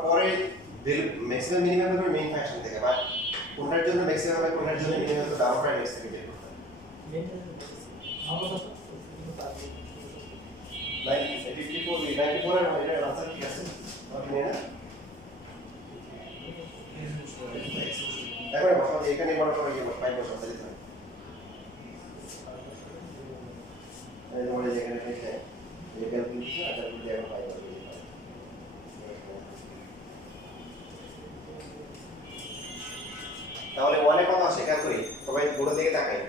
পরে ম্যাক্সিমাম মিনিমাম হবে মেইন ফাংশন থেকে বা কোনটার জন্য ম্যাক্সিমাম হবে কোনটার জন্য মিনিমাম হবে ডাবল প্রাইম এক্স থেকে বের করতে হবে 94 এর মধ্যে আনসার ঠিক আছে আপনি না একবারে বসাও এখানে বড় করে গিয়ে পাই বসাও তাহলে তো এই ধরে যেখানে লিখে এই ক্যালকুলেশন আর তারপর দিয়ে পাই বসাও তাহলে 1 এ কত আসে খেয়াল করি সবাই পুরো দিকে তাকাই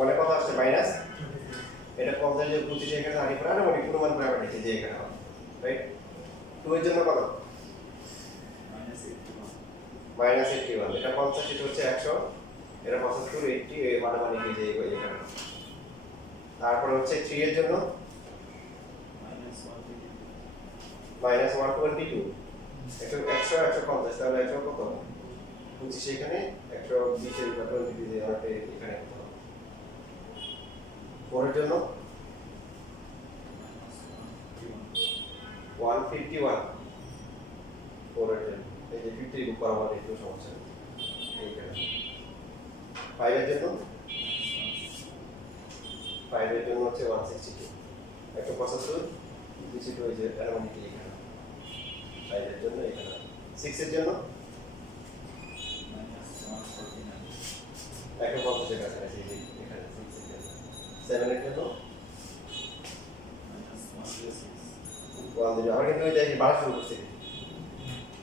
1 এ কত আসে মাইনাস এটা 50 এর 25 এখানে আনি পড়া না মানে পুরো মান প্রাইভেট লিখে যে এখানে হবে রাইট 2 এর জন্য কত -81 এটা 50 এটা হচ্ছে 100 এটা 75 80 এই মানে কি যে এখানে তারপর হচ্ছে 3 এর জন্য -122 এটা 100 150 তাহলে 100 কত 25 এখানে 120 এর উপর 20 দিয়ে আমাকে এখানে কত 4 এর জন্য 151 4 এর জন্য এই যে 50 উপর আমার একটু সমস্যা এইখানে 5 এর জন্য 5 এর জন্য হচ্ছে 162 175 কিছু তো এই যে অ্যারোমেটিক এখানে 5 এর জন্য এখানে 6 এর জন্য 150 এর কাছাকাছি এই যে এখানে 6 এর জন্য 7 এর জন্য 1 আমরা কিন্তু এটা বাড়া শুরু করছি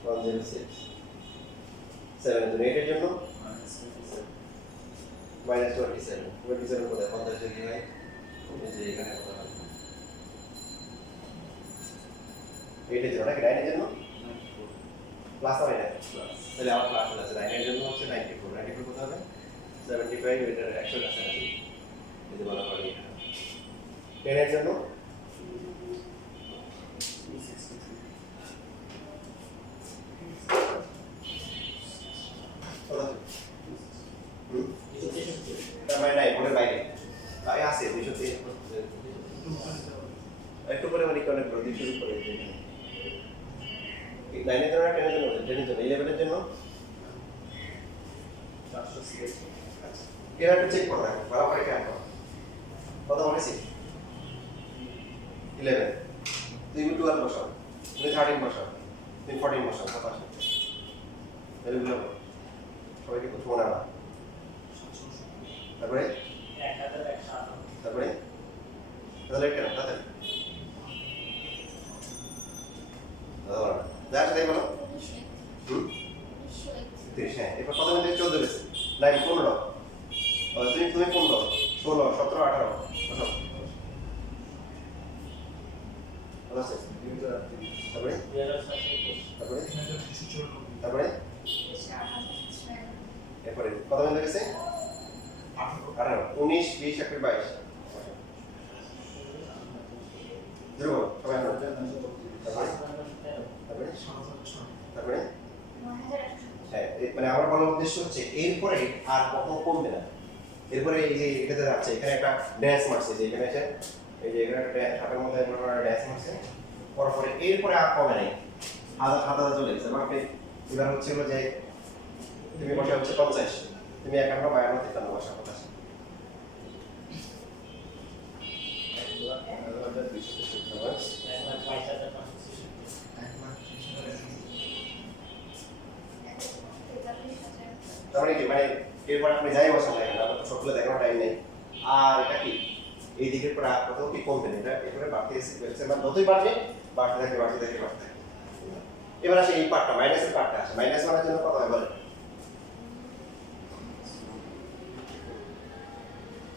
106 7 এর জন্য, এটার জন্য -27 27 কোথায় 50 যদি হয় এই যে এখানে কত হবে এইটার জন্য নাকি 9 এর জন্য প্লাস হবে না তাহলে আমার প্লাস আছে 9 এর জন্য হচ্ছে 94 কত হবে 75 এটার 100 কাছাকাছি যদি বলা হয় এটা 10 এর জন্য নাই বোর্ডের বাইরে আছে 203 একটু পরে মানে অনেক বড় 200 এর উপরে এই 9 এর জন্য 10 এর জন্য 10 এর জন্য 11 এর জন্য 460 আচ্ছা এরা একটু চেক করে রাখো ভালো করে খেয়াল করো কত বলেছি 11 তুমি 12 বসাও তুমি 13 বসাও তুমি 14 বসাও কত আসে এগুলো সবাইকে কিছু মনে না তারপরে 1160 তারপরে তাহলে কেন তাহলে দাদা যাই বলো 30 হ্যাঁ এবার কত মিনিটে 14 গেছে লাইন 15 তুমি 15 16 17 18 আছে তারপরে তারপরে এরপরে কত মিনিট গেছে 18 19 20 21 22 ধরো সবাই তারপরে হ্যাঁ মানে আমার বলার উদ্দেশ্য হচ্ছে এরপরে আর কখনো কমবে না এরপরে এই যে এটাতে যাচ্ছে এখানে একটা ড্যাশ মারছে যে এখানে এসে এই যে এখানে একটা শাটার মধ্যে একটা ড্যাশ মারছে পরে এরপরে আর কমে নাই হাজার চলে গেছে মানে এবার হচ্ছে যে তুমি বসে হচ্ছে 50 তুমি 51 52 53 বসা কথা আছে তারপরে কি মানে এরপর আপনি যাই বসান না আপনার তো সবগুলো দেখানোর টাইম নেই আর এটা কি এই দিকের পর আর কত কি কমবে না এটা এরপরে বাড়তে এসে মানে যতই বাড়বে বাড়তে থাকে এবার আসে এই পার্টটা মাইনাসের পার্টটা আসে মাইনাস মানের জন্য কত হয় বলেন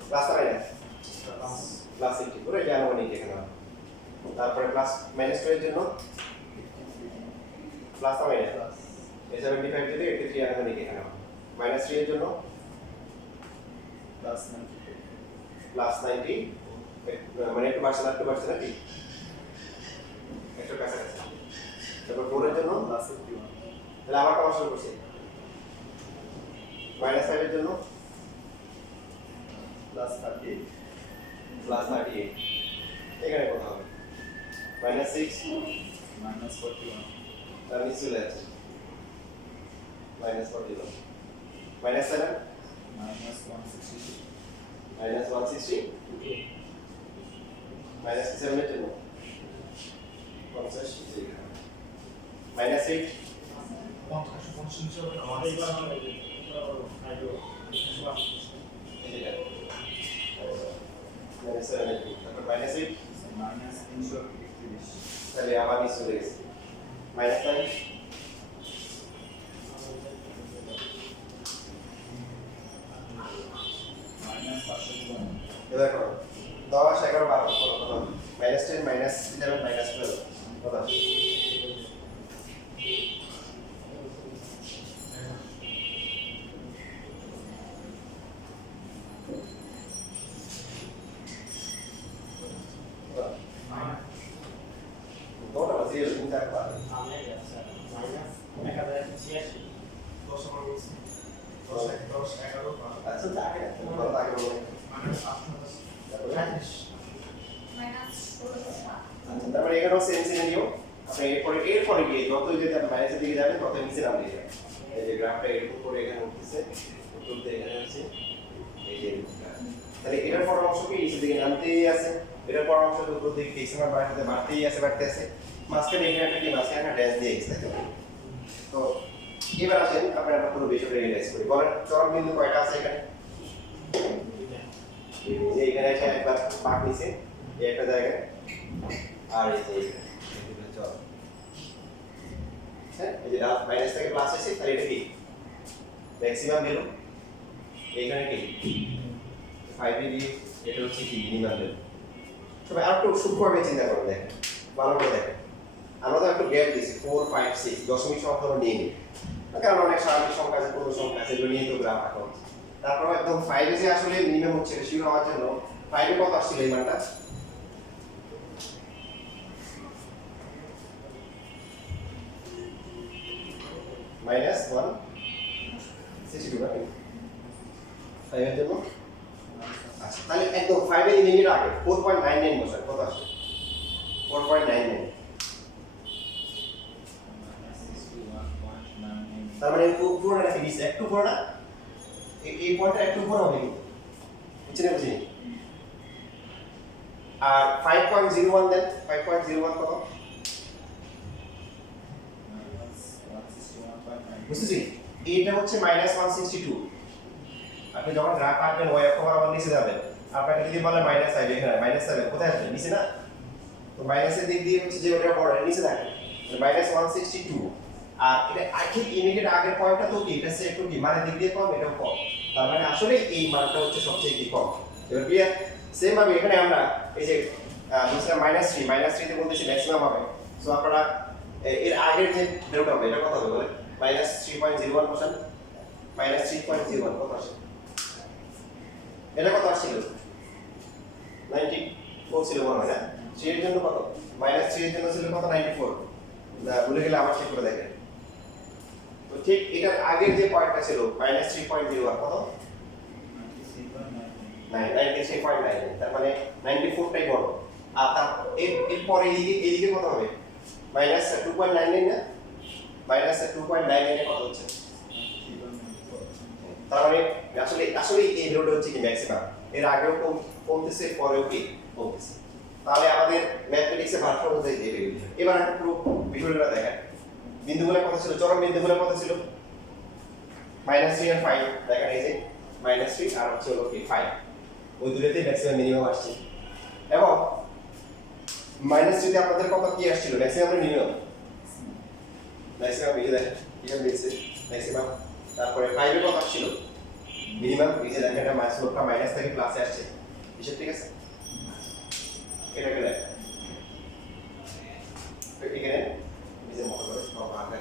প্লাস মাইনাস প্লাস 80 পুরো এটা আনুমানিক এখানে তারপরে প্লাস মাইনাস 2 এর জন্য প্লাস মাইনাস এই 75 যদি 83 আনুমানিক এখানে মাইনাস 3 এর জন্য প্লাস 90 মানে একটু বাড়ছে নাকি একটু কাছাকাছি তারপর 4 এর জন্য প্লাস 51 তাহলে আবার কত শুরু করছি মাইনাস 5 এর জন্য প্লাস 38 এখানে কত হবে মাইনাস 6 মাইনাস 41 তার নিচে চলে যাচ্ছে মাইনাস 41 মাইনাস 7 মাইনাস 160 মাইনাস 7 এর জন্য 50 মাইনাস 8 মাইনাস 8 মাইনাস 331 তাহলে আবার নিচে চলে গেছে মাইনাস 9 এবার করো 10 11 12 মাইনাস 10 মাইনাস 11 মাইনাস 12 কত আসে তারপরে এখানেও সেম সিনারিও আপনি এরপরে গিয়ে যতই যদি আপনি মাইনাসের দিকে যাবেন ততই নিচে নামবে যাবে এই যে গ্রাফটা এরকম করে এখানে উঠতেছে উঠতে এখানে হচ্ছে এই যে তাহলে এটার পরামর্শ কি নিচের দিকে নামতেই আছে এটার পরামর্শ উপর দিকে এক্সএমআর বাড়তেই আছে মাঝখানে এখানে একটা কি মাঝখানে একটা ড্যাশ দিয়ে এক্স তাই তো এবার আসেন আমরা পুরো বিষয়টা রিয়েলাইজ করি বলেন চরম বিন্দু কয়টা আছে এখানে এই এখানে এসে একবার পাক নিচে এই একটা জায়গায় আর এই যে চল হ্যাঁ এই যে মাইনাস থেকে প্লাস এসে তাহলে এটা কি ম্যাক্সিমাম ভ্যালু, এখানে কি 5 এ দিয়ে এটা হচ্ছে কি মিনিমাম ভ্যালু। তবে আর একটু সূক্ষ্মভাবে চিন্তা করে দেখেন, ভালো করে দেখেন। আমরা তো একটু গ্যাপ দিয়েছি 4 5 6 দশমিক সংখ্যা আমরা নিয়ে নিই, কারণ অনেক স্বাভাবিক সংখ্যা আছে, পূর্ণ সংখ্যা আছে, এগুলো নিয়ে তো গ্রাফ আঁকা হচ্ছে। তারপর একদম 5 এ যে আসলে মিনিমাম হচ্ছে শিওর হওয়ার জন্য 5 এ কত আসছিল এই মানটা, মাইনাস 162 না 5 এর জন্য। আচ্ছা তাহলে একদম 5 এর লিমিট আগে 4.99 বসান, কত আসে 4.99, তার মানে পুরোটা নাকি দিছে একটু পুরোটা, এই পয়েন্টটা একটু পুরো হবে কিন্তু বুঝছেন বুঝিনি। আর 5.01 দেন, 5.01 কত বুঝতেছি, এইটা হচ্ছে মাইনাস 162। আপনি যখন গ্রাফ আঁকবেন ওই অক্ষ বরাবর নিচে যাবেন, আপনাকে যদি বলে মাইনাস 5 এখানে মাইনাস 7 কোথায় আসবে নিচে না, তো মাইনাসের দিক দিয়ে হচ্ছে যে ওটা বড় নিচে থাকে মাইনাস 162। আর এটা ঠিক ইমিডিয়েট আগের পয়েন্টটা তো কি এটা সে একটু কি মানে দিক দিয়ে কম এটাও কম, তার মানে আসলে এই মানটা হচ্ছে সবচেয়ে কি কম। এবার ক্লিয়ার। সেম ভাবে এখানে আমরা এই যে বুঝলাম -3 তে বলতেছি ম্যাক্সিমাম হবে, সো আপনারা এর আগের যে ভ্যালুটা হবে এটা কত হবে বলে -3.01 বসান, -3.01 কত আসে, এটা কত আসছিল 94 ছিল মনে হয় না, 3 এর জন্য কত -3 এর জন্য ছিল কত 94 না ভুলে গেলে আবার চেক করে দেখেন। তো ঠিক এটার আগের যে পয়েন্টটা ছিল -3.01 কত 93.9, তার মানে 94 টাই বড়। আর তার এর পরে এইদিকে কত হবে -2.99 না, -2.99 এ কত হচ্ছে, তার মানে আসলে এই ভ্যালুটা হচ্ছে কি ম্যাক্সিমাম, এর আগেও কমতেছে পরেও কি কমতেছে। তাহলে আমাদের ম্যাথমেটিক্সে ভারসাম্য অনুযায়ী এই ভ্যালু। এবার একটা পুরো ভিডিওটা দেখেন, বিন্দুগুলো কত ছিল, চরম বিন্দুগুলো কত ছিল -3 আর 5, দেখেন এই যে -3 আর হচ্ছে হলো কি 5, ওই দুটোতেই ম্যাক্সিমাম মিনিমাম আসছে। এবং -3 তে আপনাদের কত কি আসছিল ম্যাক্সিমাম আর মিনিমাম, ম্যাক্সিমাম এই যে দেখেন কিভাবে দিচ্ছে ম্যাক্সিমাম। তারপরে 5 এ কত আসছিল মিনিমাম, এই যে দেখেন এটা স্লোপটা মাইনাস থেকে প্লাসে আসছে, হিসাব ঠিক আছে। এটাকে দেখ এখানে নিজের মতো করে সব আঁকা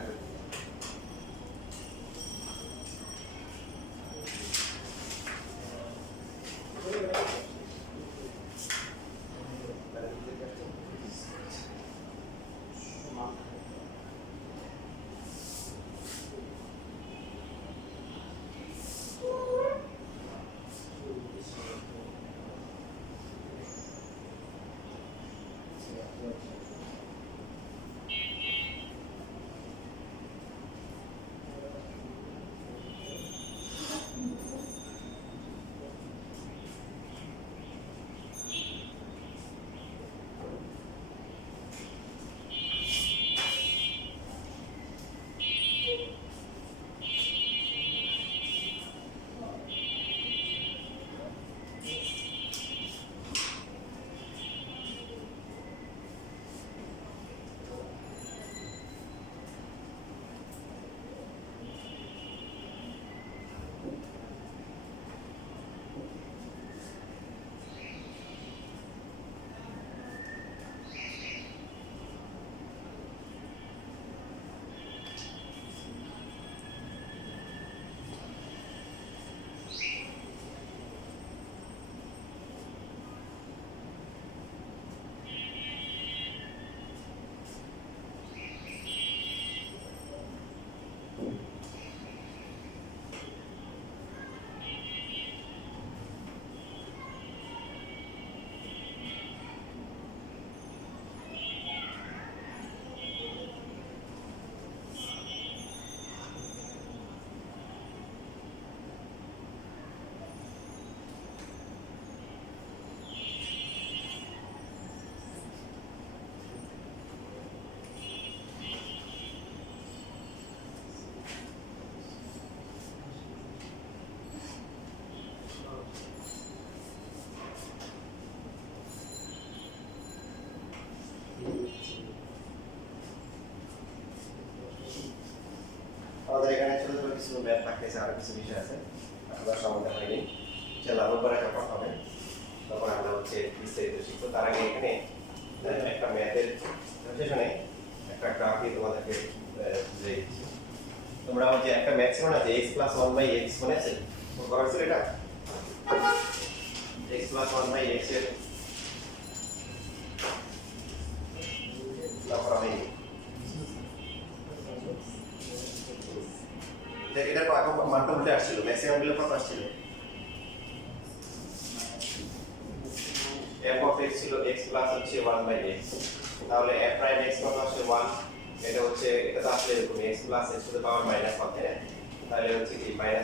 কিছু ম্যাথ থাকতেছে, আরো কিছু বিষয় আছে আপনার সম্বন্ধে হয়নি, ইনশাআল্লাহ রোববারে যখন হবে তখন আমরা হচ্ছে বিস্তারিত শিখবো। তার আগে এখানে একটা ম্যাথের সেশনে একটা গ্রাফই তোমাদেরকে বুঝিয়ে দিচ্ছি। তোমরা যে একটা ম্যাথ ছিল না যে x প্লাস 1/x মনে আছে? করা ছিল এটা x প্লাস 1/x এর না করা হয়নি। এটা এখন মানটা উল্টে আসছিল, ম্যাক্সিমাম গুলো কত আসছিল? f of x ছিল x প্লাস হচ্ছে 1/x, তাহলে f প্রাইম x কত আসছে 1, এটা হচ্ছে এটা তো আসলে এরকম x plus x two the পাওয়ার -1 তাই না? তাহলে হচ্ছে কি -1